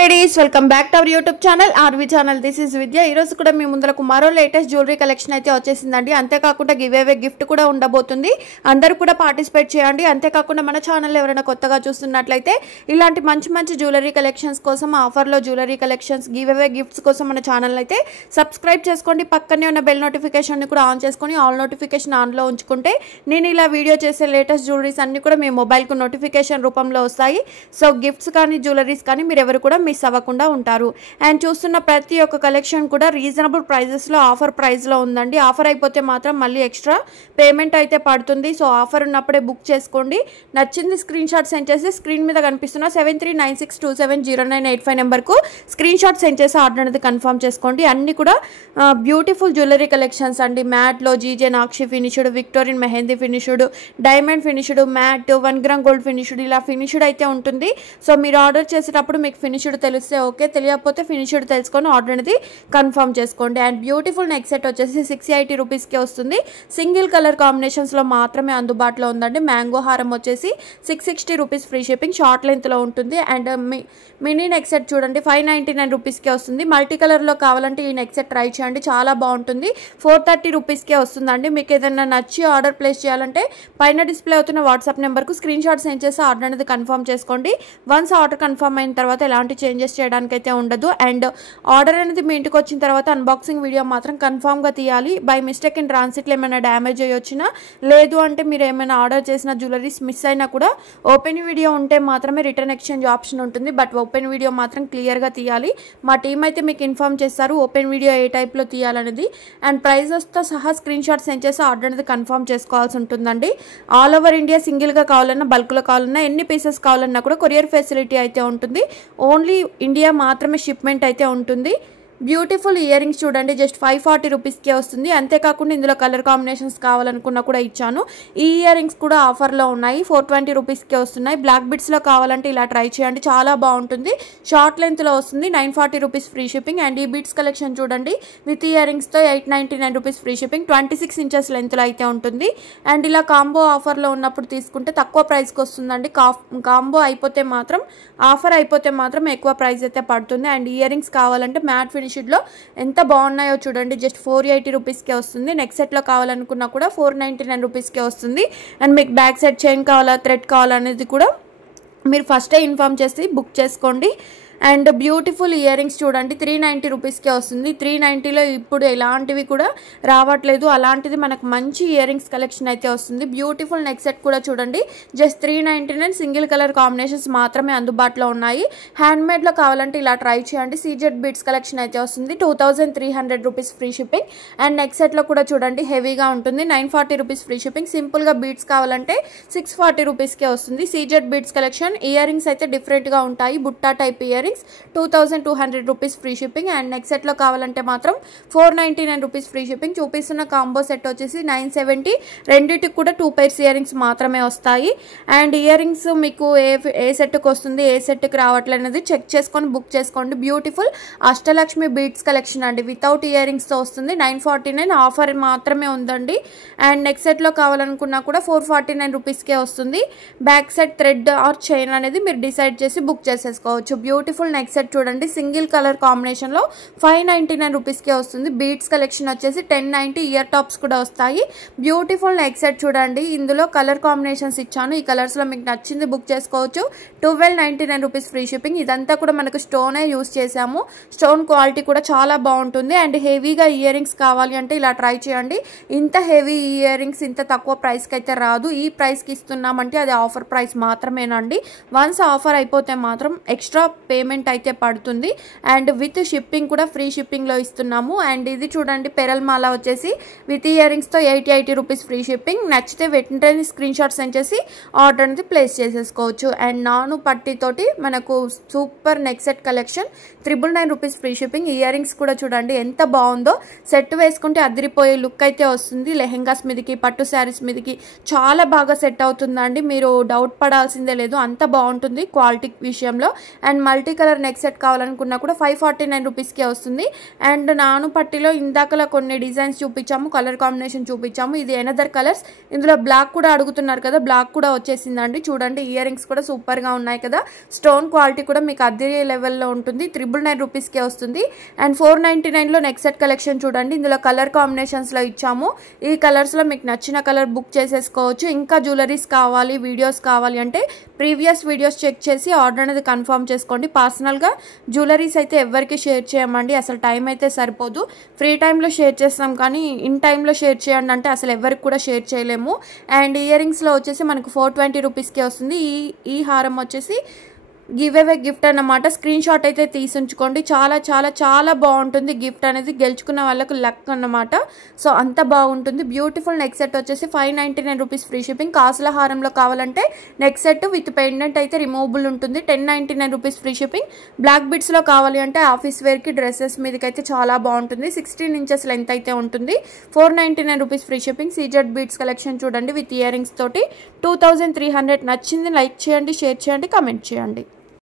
ladies, welcome back to our YouTube channel RV channel. This is Vidya. ఈ రోజు కూడా మీ ముందరకు మరో లేటెస్ట్ జ్యువెలరీ కలెక్షన్ అయితే వచ్చేసిందండి. అంతే కాకుండా గివ్ అవే గిఫ్ట్ కూడా ఉండబోతుంది. అందరూ కూడా పార్టిసిపేట్ చేయండి. అంతే కాకుండా మన ఛానల్ ఎవరైనా కొత్తగా చూస్తున్నట్లయితే ఇలాంటి మంచి జ్యువెలరీ కలెక్షన్స్ కోసం ఆఫర్ లో jewellery collections give away gifts కోసం మన ఛానల్ అయితే సబ్స్క్రైబ్ చేసుకోండి. పక్కనే ఉన్న బెల్ నోటిఫికేషన్ ని కూడా ఆన్ చేసుకొని ఆల్ నోటిఫికేషన్ ఆన్ లో ఉంచుకుంటే నేను ఇలా వీడియో చేసే లేటెస్ట్ జ్యువెలరీస్ అన్ని కూడా మీ మొబైల్ కు నోటిఫికేషన్ రూపంలో వస్తాయి. సో గిఫ్ట్స్ కానీ జ్యువెలరీస్ కానీ మీరు ఎవరు కూడా మిస్ అవ్వకుండా ఉంటారు. అండ్ చూస్తున్న ప్రతి ఒక్క కలెక్షన్ కూడా రీజనబుల్ ప్రైజెస్ లో ఆఫర్ ప్రైస్ లో ఉందండి. ఆఫర్ అయిపోతే మాత్రం మళ్ళీ ఎక్స్ట్రా పేమెంట్ అయితే పడుతుంది. సో ఆఫర్ ఉన్నప్పుడే బుక్ చేసుకోండి. నచ్చింది స్క్రీన్ షాట్ సెండ్ చేసి స్క్రీన్ మీద కనిపిస్తున్న 7396270985 నెంబర్ కు స్క్రీన్ షాట్ సెండ్ చేసి ఆర్డర్ అనేది కన్ఫర్మ్ చేసుకోండి. అన్ని కూడా బ్యూటిఫుల్ జ్యువెలరీ కలెక్షన్స్ అండి. మ్యాట్ లో జీజే nakshi finished, Victorian mehndi finished, diamond finished, matte 1 gram gold finished, ఇలా ఫినిష్డ్ అయితే ఉంటుంది. సో మీరు ఆర్డర్ చేసేటప్పుడు మీకు ఫినిష్డ్ తెలిస్తే ఓకే, తెలియకపోతే ఫినిష్డ్ తెలుసుకొని ఆర్డర్ అనేది కన్ఫర్మ్ చేసుకోండి. అండ్ బ్యూటిఫుల్ నెక్ సెట్ వచ్చేసి 680 రూపీస్కి వస్తుంది. సింగిల్ కలర్ కాంబినేషన్స్లో మాత్రమే అందుబాటులో ఉందండి. మ్యాంగో హారం వచ్చేసి 660 రూపీస్ ఫ్రీ షిప్పింగ్, షార్ట్ లెంత్లో ఉంటుంది. అండ్ మినీ నెక్ సెట్ చూడండి 599 రూపీస్కే వస్తుంది. మల్టీ కలర్లో కావాలంటే ఈ నెక్ సెట్ ట్రై చేయండి, చాలా బాగుంటుంది. 430 రూపీస్కే వస్తుందండి. మీకు ఏదైనా నచ్చి ఆర్డర్ ప్లేస్ చేయాలంటే పైన డిస్ప్లే అవుతున్న వాట్సాప్ నెంబర్కు స్క్రీన్ షాట్ సెండ్ చేసి ఆర్డర్ అనేది కన్ఫర్మ్ చేసుకోండి. వన్స్ ఆర్డర్ కన్ఫర్మ్ అయిన తర్వాత ఎలాంటి చేంజెస్ చేయడానికి అయితే ఉండదు. అండ్ ఆర్డర్ అనేది మీ ఇంటికి వచ్చిన తర్వాత అన్బాక్సింగ్ వీడియో మాత్రం కన్ఫర్మ్గా తీయాలి. బై మిస్టేక్ ఇన్ ట్రాన్సిట్లో ఏమైనా డ్యామేజ్ అయ్యి వచ్చినా, లేదు అంటే మీరు ఏమైనా ఆర్డర్ చేసిన జ్యువెలరీస్ మిస్ అయినా కూడా ఓపెన్ వీడియో ఉంటే మాత్రమే రిటర్న్ ఎక్స్చేంజ్ ఆప్షన్ ఉంటుంది. బట్ ఓపెన్ వీడియో మాత్రం క్లియర్గా తీయాలి. మా టీం అయితే మీకు ఇన్ఫార్మ్ చేస్తారు ఓపెన్ వీడియో ఏ టైప్లో తీయాలనేది. అండ్ ప్రైజెస్తో సహా స్క్రీన్ షాట్ సెండ్ చేసి ఆర్డర్ అనేది కన్ఫర్మ్ చేసుకోవాల్సి ఉంటుందండి. ఆల్ ఓవర్ ఇండియా సింగిల్గా కావాలన్నా, బల్క్లో కావాలన్నా, ఎన్ని పీసెస్ కావాలన్నా కూడా కొరియర్ ఫెసిలిటీ అయితే ఉంటుంది. ఓన్లీ ఇండియా మాత్రమే షిప్మెంట్ అయితే ఉంటుంది. బ్యూటిఫుల్ ఇయర్ రింగ్స్ చూడండి, జస్ట్ 540 రూపీస్కే వస్తుంది. అంతేకాకుండా ఇందులో కలర్ కాంబినేషన్స్ కావాలనుకున్నా కూడా ఇచ్చాను. ఈ ఇయర్ రింగ్స్ కూడా ఆఫర్లో ఉన్నాయి, 420 రూపీస్కే వస్తున్నాయి. బ్లాక్ బిట్స్లో కావాలంటే ఇలా ట్రై చేయండి, చాలా బాగుంటుంది. షార్ట్ లెంత్లో వస్తుంది, 940 రూపీస్ ఫ్రీ షిప్పింగ్. అండ్ ఈ బిట్స్ కలెక్షన్ చూడండి విత్ ఇయర్ రింగ్స్తో 899 రూపీస్ ఫ్రీ షిప్పింగ్, 26 ఇంచెస్ లెంత్లో అయితే ఉంటుంది. అండ్ ఇలా కాంబో ఆఫర్లో ఉన్నప్పుడు తీసుకుంటే తక్కువ ప్రైస్కి వస్తుందండి. కాంబో అయిపోతే మాత్రం, ఆఫర్ అయిపోతే మాత్రం ఎక్కువ ప్రైస్ అయితే పడుతుంది. అండ్ ఇయర్ రింగ్స్ కావాలంటే మ్యాట్ ఫినిష్లో ఎంత బాగున్నాయో చూడండి, జస్ట్ 480 రూపీస్కే వస్తుంది. నెక్స్ట్ సెట్లో కావాలనుకున్నా కూడా 499 రూపీస్కే వస్తుంది. అండ్ మీకు బ్యాక్ సైడ్ చైన్ కావాలా, థ్రెడ్ కావాలనేది కూడా మీరు ఫస్టే ఇన్ఫార్మ్ చేసి బుక్ చేసుకోండి. అండ్ బ్యూటిఫుల్ ఇయర్ రింగ్స్ చూడండి 390 రూపీస్కే వస్తుంది. 390లో ఇప్పుడు ఎలాంటివి కూడా రావట్లేదు, అలాంటిది మనకు మంచి ఇయర్ రింగ్స్ కలెక్షన్ అయితే వస్తుంది. బ్యూటిఫుల్ నెక్ సెట్ కూడా చూడండి, జస్ట్ 399, సింగిల్ కలర్ కాంబినేషన్స్ మాత్రమే అందుబాటులో ఉన్నాయి. హ్యాండ్మేడ్లో కావాలంటే ఇలా ట్రై చేయండి. సీజెడ్ బీడ్స్ కలెక్షన్ అయితే వస్తుంది, 2300 rupees free shipping. And neck సెట్లో కూడా చూడండి హెవీగా ఉంటుంది, 940 రూపీస్ ఫ్రీ షిప్పింగ్. సింపుల్గా బీడ్స్ కావాలంటే 640 రూపీస్కే వస్తుంది. CZ beads collection. Earrings అయితే డిఫరెంట్గా ఉంటాయి, బుట్టా type earrings, 2200 rupees free shipping. And next సెట్లో కావాలంటే మాత్రం 499 రూపీస్ ఫ్రీ షిప్పింగ్. చూపిస్తున్న కాంబో సెట్ వచ్చేసి 970. రెండింటికి కూడా 2 పైర్స్ ఇయర్ రింగ్స్ మాత్రమే వస్తాయి. అండ్ ఇయర్ రింగ్స్ మీకు ఏ సెట్కి వస్తుంది, ఏ సెట్కి రావట్లేదు అనేది చెక్ చేసుకొని బుక్ చేసుకోండి. బ్యూటిఫుల్ అష్టలక్ష్మి బీడ్స్ కలెక్షన్ అండి, వితౌట్ ఇయర్ రింగ్స్తో వస్తుంది, 949 ఆఫర్ మాత్రమే ఉందండి. అండ్ నెక్స్ట్ సెట్లో కావాలనుకున్నా కూడా 449 రూపీస్కే వస్తుంది. Back side thread or chain అనేది మీరు డిసైడ్ చేసి బుక్ చేసేసుకోవచ్చు. బ్యూటిఫుల్ నెక్ సెట్ చూడండి, సింగిల్ కలర్ కాంబినేషన్ లో 599 రూపీస్కే వస్తుంది. బీడ్స్ కలెక్షన్ వచ్చేసి 1090. ఇయర్ టాప్స్ కూడా వస్తాయి. బ్యూటిఫుల్ నెక్ సెట్ చూడండి, ఇందులో కలర్ కాంబినేషన్స్ ఇచ్చాను, ఈ కలర్స్ లో మీకు నచ్చింది బుక్ చేసుకోవచ్చు. 1299 రూపీస్ ఫ్రీ షిప్పింగ్. ఇదంతా కూడా మనకు స్టోనే యూస్ చేసాము, స్టోన్ క్వాలిటీ కూడా చాలా బాగుంటుంది. అండ్ హెవీగా ఇయర్ రింగ్స్ కావాలి అంటే ఇలా ట్రై చేయండి. ఇంత హెవీ ఇయర్ రింగ్స్ ఇంత తక్కువ ప్రైస్కి అయితే రాదు. ఈ ప్రైస్కి ఇస్తున్నామంటే అది ఆఫర్ ప్రైస్ మాత్రమేనండి. వన్స్ ఆఫర్ అయిపోతే మాత్రం ఎక్స్ట్రా పేమెంట్ అయితే పడుతుంది. అండ్ విత్ షిప్పింగ్ కూడా ఫ్రీ షిప్పింగ్ లో ఇస్తున్నాము. అండ్ ఇది చూడండి పెరల్ మాల వచ్చేసి విత్ ఇయర్ రింగ్స్ తో 80 రూపీస్ ఫ్రీ షిప్పింగ్. నచ్చితే వెంటనే స్క్రీన్ షాట్ సెండ్ చేసి ఆర్డర్ అనేది ప్లేస్ చేసేసుకోవచ్చు. అండ్ నాను పట్టితోటి మనకు super neck set collection 999 rupees free shipping. Ear rings కూడా చూడండి ఎంత బాగుందో, సెట్ వేసుకుంటే అదిరిపోయే లుక్ అయితే వస్తుంది. లెహెంగాస్ మీదకి, పట్టు శారీస్ మీదకి చాలా బాగా సెట్ అవుతుందండి. మీరు డౌట్ పడాల్సిందే లేదు, అంత బాగుంటుంది క్వాలిటీ విషయంలో. And multi colour neck set కావాలనుకున్నా కూడా 549 రూపీస్కే వస్తుంది. అండ్ నాను పట్టిలో ఇందాకలా కొన్ని డిజైన్స్ చూపించాము, కలర్ కాంబినేషన్ చూపించాము. ఇది ఎనదర్ కలర్స్. ఇందులో బ్లాక్ కూడా అడుగుతున్నారు కదా, బ్లాక్ కూడా వచ్చేసిందండి. చూడండి ఇయర్ రింగ్స్ కూడా సూపర్గా ఉన్నాయి కదా. స్టోన్ క్వాలిటీ కూడా మీకు అదే లెవెల్లో ఉంటుంది. 999 రూపీస్కే వస్తుంది. అండ్ 499లో నెక్ సెట్ కలెక్షన్ చూడండి. ఇందులో కలర్ కాంబినేషన్స్లో ఇచ్చాము. ఈ కలర్స్లో మీకు నచ్చిన కలర్ బుక్ చేసేసుకోవచ్చు. ఇంకా జ్యువెలరీస్ కావాలి, వీడియోస్ కావాలి అంటే ప్రీవియస్ వీడియోస్ చెక్ చేసి ఆర్డర్ అనేది కన్ఫర్మ్ చేసుకోండి. పర్సనల్గా జ్యువెలరీస్ అయితే ఎవరికి షేర్ చేయమండి, అసలు టైం అయితే సరిపోదు. ఫ్రీ టైంలో షేర్ చేస్తాం కానీ ఇన్ టైంలో షేర్ చేయండి అంటే అసలు ఎవరికి కూడా షేర్ చేయలేము. అండ్ ఇయర్ రింగ్స్లో వచ్చేసి మనకు 420 రూపీస్కే వస్తుంది. ఈ హారం వచ్చేసి గివ్ అవే గిఫ్ట్ అన్నమాట. స్క్రీన్ షాట్ అయితే తీసి ఉంచుకోండి. చాలా చాలా చాలా బాగుంటుంది గిఫ్ట్ అనేది. గెలుచుకున్న వాళ్ళకు లక్ అన్నమాట. సో అంత బాగుంటుంది. బ్యూటిఫుల్ నెక్ సెట్ వచ్చేసి 599 రూపీస్ ఫ్రీ షిప్పింగ్. కాసుల హారంలో కావాలంటే నెక్ సెట్ విత్ పెండెంట్ అయితే రిమూవబుల్ ఉంటుంది. 1099 రూపీస్ ఫ్రీ షిప్పింగ్. బ్లాక్ బిట్స్లో కావాలి అంటే ఆఫీస్ వేర్కి డ్రెస్సెస్ మీదకి అయితే చాలా బాగుంటుంది. 16 ఇంచెస్ లెంత్ అయితే ఉంటుంది. 499 rupees free shipping. CZ beats collection చూడండి విత్ ఇయర్ రింగ్స్ తోటి 2300. నచ్చింది లైక్ చేయండి, షేర్ చేయండి, కామెంట్ చేయండి.